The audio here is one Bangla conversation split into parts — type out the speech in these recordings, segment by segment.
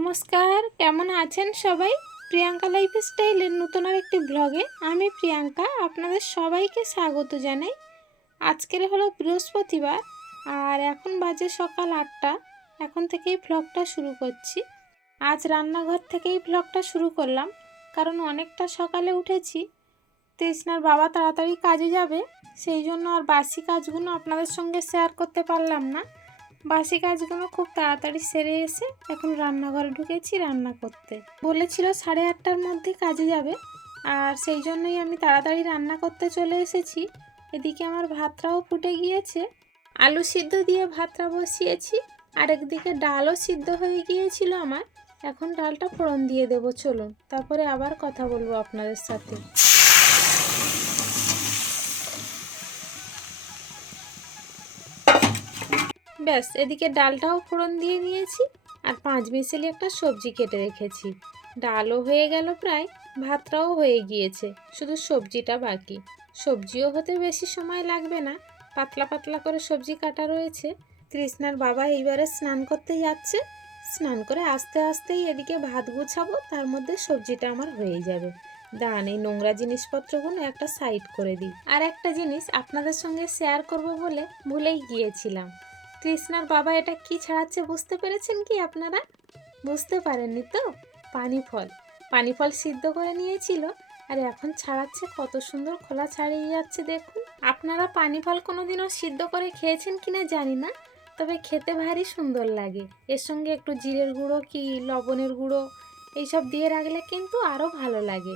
নমস্কার, কেমন আছেন সবাই? প্রিয়াঙ্কা লাইফ স্টাইলের নতুন আর একটি ব্লগে আমি প্রিয়াঙ্কা আপনাদের সবাইকে স্বাগত জানাই। আজকের হলো বৃহস্পতিবার আর এখন বাজে সকাল আটটা। এখন থেকেই ব্লগটা শুরু করছি। আজ রান্নাঘর থেকেই ব্লগটা শুরু করলাম, কারণ অনেকটা সকালে উঠেছি। তৃষ্ণার বাবা তাড়াতাড়ি কাজে যাবে, সেই জন্য আর বাসি কাজগুলো আপনাদের সঙ্গে শেয়ার করতে পারলাম না। বাসি কাজগুলো খুব তাড়াতাড়ি সেরে এসে এখন রান্নাঘরে ঢুকেছি রান্না করতে। বলেছিল সাড়ে আটটার মধ্যে কাজে যাবে, আর সেই জন্যই আমি তাড়াতাড়ি রান্না করতে চলে এসেছি। এদিকে আমার ভাতটাও ফুটে গিয়েছে। আলু সিদ্ধ দিয়ে ভাতটা বসিয়েছি, আর একদিকে ডালও সিদ্ধ হয়ে গিয়েছিল আমার। এখন ডালটা ফোড়ন দিয়ে দেবো, চলুন। তারপরে আবার কথা বলব আপনাদের সাথে। ব্যাস, এদিকে ডালটাও ফোড়ন দিয়ে নিয়েছি আর পাঁচ মিশালি একটা সবজি কেটে রেখেছি। ডালও হয়ে গেল প্রায়, ভাতটাও হয়ে গিয়েছে, শুধু সবজিটা বাকি। সবজিও হতে বেশি সময় লাগবে না, পাতলা পাতলা করে সবজি কাটা রয়েছে। তৃষ্ণার বাবা এইবারে স্নান করতে যাচ্ছে, স্নান করে আস্তে আস্তেই এদিকে ভাত গুছাবো, তার মধ্যে সবজিটা আমার হয়ে যাবে। দাঁড়ান এই নোংরা জিনিসপত্রগুলো একটা সাইড করে দিই। আর একটা জিনিস আপনাদের সঙ্গে শেয়ার করব বলে ভুলেই গিয়েছিলাম। তৃষ্ণার বাবা এটা কি ছাড়াচ্ছে বুঝতে পেরেছেন কি আপনারা? বুঝতে পারেননি তো? পানি ফল পানি ফল সিদ্ধ করে নিয়েছিল, আর এখন ছাড়াচ্ছে কত সুন্দর খোলা ছাড়িয়ে যাচ্ছে দেখুন। আপনারা পানি ফল কোনোদিনও সিদ্ধ করে খেয়েছেন কিনা জানি না, তবে খেতে ভারী সুন্দর লাগে। এর সঙ্গে একটু জিরের গুঁড়ো কি লবণের গুঁড়ো এইসব দিয়ে রাখলে কিন্তু আরও ভালো লাগে।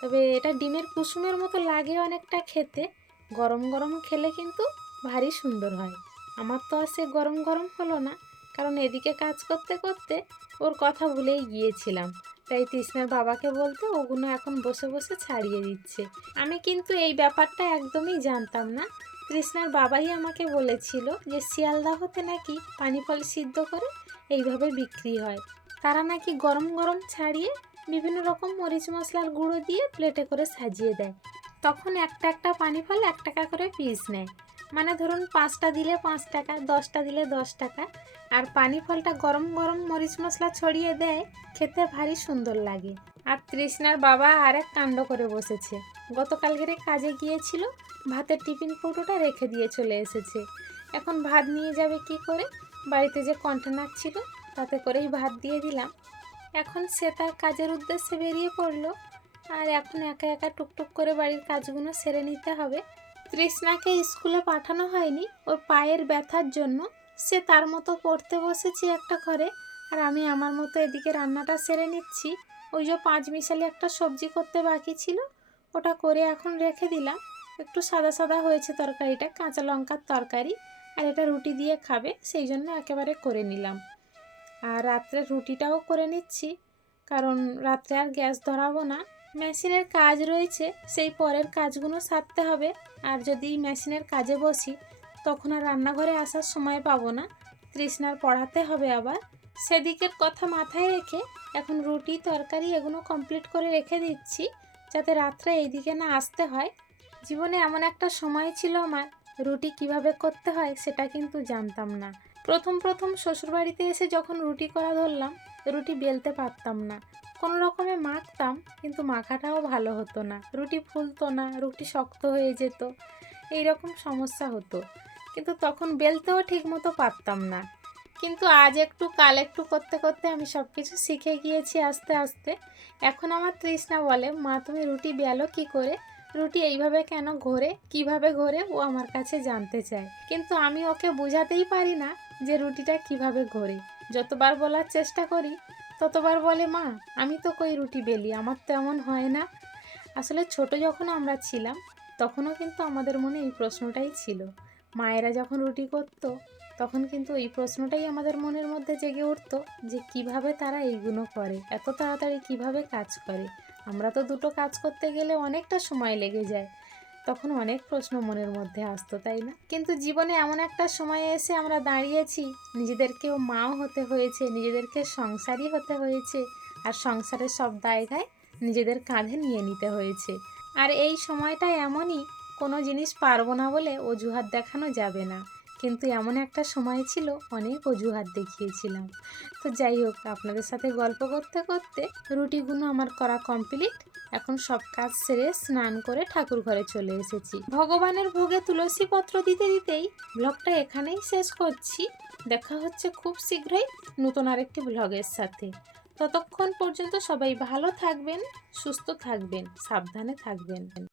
তবে এটা ডিমের কুসুমের মতো লাগে অনেকটা খেতে, গরম গরম খেলে কিন্তু ভারী সুন্দর হয়। আমার তো আর সে গরম গরম হলো না। কারণ এদিকে কাজ করতে করতে ওর কথা ভুলেই গিয়েছিলাম। তাই তৃষ্ণার বাবাকে বলতে ওগুলো এখন বসে বসে ছাড়িয়ে দিচ্ছে। আমি কিন্তু এই ব্যাপারটা একদমই জানতাম না। তৃষ্ণার বাবাই আমাকে বলেছিল যে, শিয়ালদা হতে নাকি পানি ফল সিদ্ধ করে এইভাবে বিক্রি হয়। তারা নাকি গরম গরম ছাড়িয়ে বিভিন্ন রকম মরিচ মশলার গুঁড়ো দিয়ে প্লেটে করে সাজিয়ে দেয়। তখন একটা একটা পানি ফল এক টাকা করে পিস নেয়। মানে ধরুন পাঁচটা দিলে পাঁচ টাকা, দশটা দিলে দশ টাকা, আর পানি ফলটা গরম গরম মরিচ মশলা ছড়িয়ে দেয়, খেতে ভারী সুন্দর লাগে। আর তৃষ্ণার বাবা আরেক কাণ্ড করে বসেছে। গতকালকের কাজে গিয়েছিল, ভাতের টিফিন কৌটোটা রেখে দিয়ে চলে এসেছে। এখন ভাত নিয়ে যাবে কি করে? বাড়িতে যে কন্টেনার ছিল, তাতে করেই ভাত দিয়ে দিলাম। এখন সে তার কাজের উদ্দেশ্যে বেরিয়ে পড়ল। আর এখন একা একা টুকটুক করে বাড়ির কাজগুলো সেরে নিতে হবে। তৃষ্ণাকে স্কুলে পাঠানো হয়নি। ওর পায়ের ব্যথার জন্য সে তার মতো পড়তে বসেছে একটা ঘরে। আর আমি আমার মতো এদিকে রান্নাটা সেরে নিচ্ছি। ওই যে পাঁচ মিশালি একটা সবজি করতে বাকি ছিল, ওটা করে এখন রেখে দিলাম। একটু সাদা সাদা হয়েছে তরকারিটা, কাঁচা লঙ্কার তরকারি। আর এটা রুটি দিয়ে খাবে, সেই জন্য একেবারে করে নিলাম। আর রাত্রে রুটিটাও করে নিচ্ছি, কারণ রাত্রে আর গ্যাস ধরাবো না। মেশিনের কাজ রয়েছে, সেই পরের কাজগুলো সারতে হবে। আর যদি মেশিনের কাজে বসি, তখন আর রান্নাঘরে আসার সময় পাবো না। তৃষ্ণার পড়াতে হবে আবার। সেদিকের কথা মাথায় রেখে এখন রুটি, তরকারি এগুলো কমপ্লিট করে রেখে দিচ্ছি, যাতে রাত্রে এইদিকে না আসতে হয়। জীবনে এমন একটা সময় ছিল আমার, রুটি কীভাবে করতে হয় সেটা কিন্তু জানতাম না। প্রথম প্রথম শ্বশুরবাড়িতে এসে যখন রুটি করা ধরলাম, রুটি বেলতে পারতাম না। কোনো রকমে মাখতাম, কিন্তু মাখাটাও ভালো হতো না। রুটি ফুলতো না, রুটি শক্ত হয়ে যেত এই রকম সমস্যা হতো। কিন্তু তখন বেলতেও ঠিক মতো পারতাম না। কিন্তু আজ একটু, কাল একটু করতে করতে আমি সব কিছু শিখে গিয়েছি আস্তে আস্তে। এখন আমার তৃষ্ণা বলে, মা, তুমি রুটি বেলো কি করে? রুটি এইভাবে কেন ঘোরে? কীভাবে ঘোরে? ও আমার কাছে জানতে চায়। কিন্তু আমি ওকে বোঝাতেই পারি না যে রুটিটা কীভাবে ঘোরে। যতবার বলার চেষ্টা করি ততবার বলে, মা, আমি তো কই রুটি বেলি, আমার তো এমন হয় না। আসলে ছোট যখন আমরা ছিলাম, তখনও কিন্তু আমাদের মনে এই প্রশ্নটাই ছিল। মায়েরা যখন রুটি করতো, তখন কিন্তু এই প্রশ্নটাই আমাদের মনের মধ্যে জেগে উঠতো যে, কীভাবে তারা এইগুলো করে? এত তাড়াতাড়ি কীভাবে কাজ করে? আমরা তো দুটো কাজ করতে গেলে অনেকটা সময় লেগে যায়। তখন অনেক প্রশ্ন মনের মধ্যে আসতো, তাই না? কিন্তু জীবনে এমন একটা সময়ে এসে আমরা দাঁড়িয়েছি, নিজেদেরকেও মাও হতে হয়েছে, নিজেদেরকে সংসারই হতে হয়েছে, আর সংসারের সব দায়গায় নিজেদের কাঁধে নিয়ে নিতে হয়েছে। আর এই সময়টা এমনই, কোনো জিনিস পারব না বলে অজুহাত দেখানো যাবে না। কিন্তু এমন একটা সময় ছিল, অনেক অজুহাত দেখিয়েছিলাম। তো যাই হোক, আপনাদের সাথে গল্প করতে করতে রুটিগুলো আমার করা কমপ্লিট এখন সব কাজ সেরে স্নান করে ঠাকুর ঘরে চলে এসেছি। ভগবানের ভোগে তুলসী পত্র দিতে দিতেই ব্লগটা এখানেই শেষ করছি। দেখা হচ্ছে খুব শীঘ্রই নতুন আরেকটি ব্লগের সাথে। ততক্ষণ পর্যন্ত সবাই ভালো থাকবেন, সুস্থ থাকবেন, সাবধানে থাকবেন।